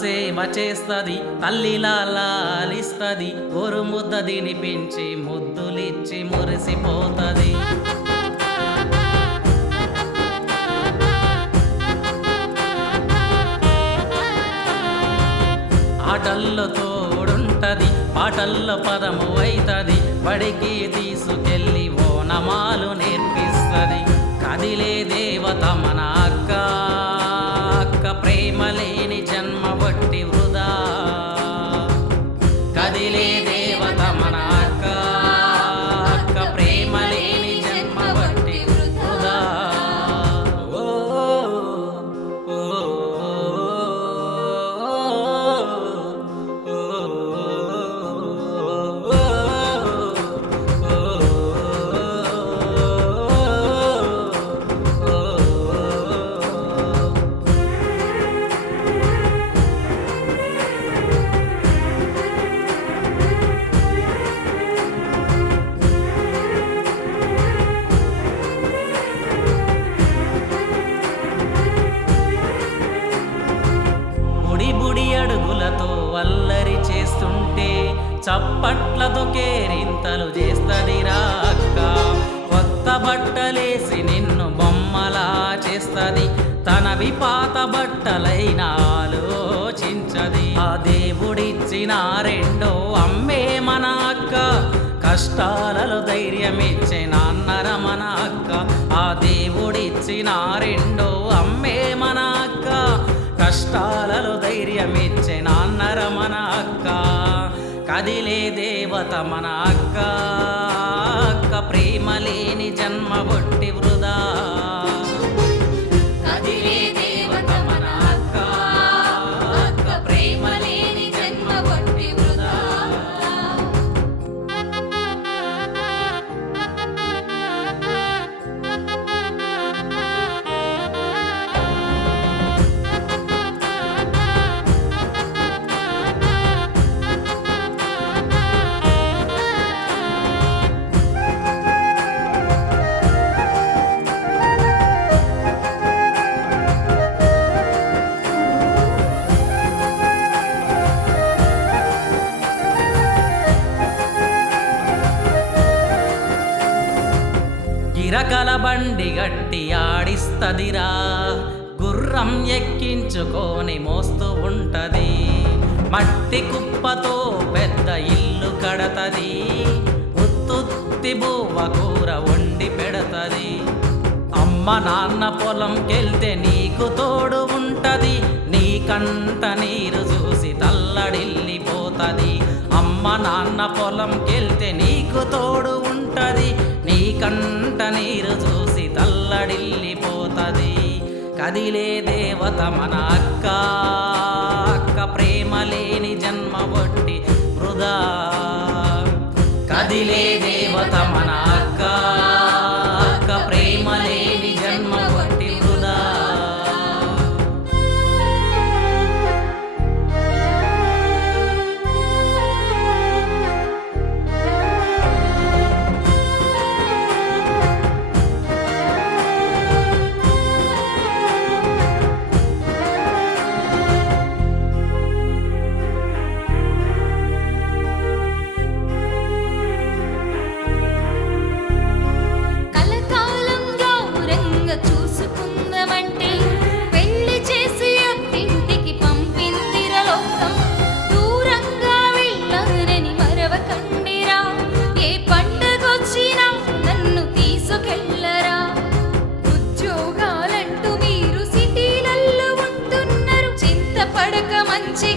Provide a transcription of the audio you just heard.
సేవ చేస్తది, తల్లిలా లాలిస్తది, గోరు ముద్ద తినిపించి ముద్దులిచ్చి మురిసిపోతది. ఆటల్లో తోడుంటది, పాటల్లో పదము అయితది, బడికి తీసుకెళ్ళి ఓనమాలు నేర్పిస్తది. కదిలే దేవత మన అక్క, అక్క ప్రేమ లేని జన్మ వట్టి వృధా. కదిలే దేవత మన అక్క, అక్క ప్రేమ లేని జన్మ వట్టి వృధా. ఓ ఓ బుడి అడుగులతో అల్లరి చేస్తుంటే చప్పట్లతో కేరింతలు చేస్తదిరా అక్క. కొత్త బట్టలేసి నిన్ను బొమ్మలా చేస్తది, తనవి పాత బట్టలైనా ఆలోచించది. ఆ దేవుడిచ్చిన రెండో అమ్మే మన అక్క, కష్టాలలో ధైర్యమిచ్చే నాన్నర మన అక్క. ఆ దేవుడిచ్చిన రెండో అమ్మే మన అక్క, కష్టాలలో ధైర్యమిచ్చే నాన్నర మన అక్క. కదిలే దేవత మన అక్క, అక్క ప్రేమ లేని జన్మ వట్టి వృధా. కదిలే దేవత మన అక్క, అక్క ప్రేమ లేని జన్మ వట్టి వృధా. గిరకల బండి గట్టి ఆడిస్తదిరా, గుర్రం ఎక్కించుకొని మోస్తూ ఉంటది. మట్టి కుప్పతో పెద్ద ఇల్లు కడతది, ఉత్తుత్తి బువ్వ కూర వండి పెడతది. అమ్మ నాన్న పొలంకెళ్తే నీకు తోడు ఉంటది, నీ కంట నీరు చూసి తల్లడిల్లిపోతది. అమ్మ నాన్న పొలంకెళ్తే నీకు తోడు ఉంటది, నీ కంట నీరు చూసి తల్లడిల్లిపోతది. కదిలే దేవత మన అక్క, అక్క ప్రేమ లేని జన్మ వట్టి వృధా. కదిలే దేవత మన అక్క, అక్క ప్రేమ లేని జన్మ వట్టి వృధా. మంచి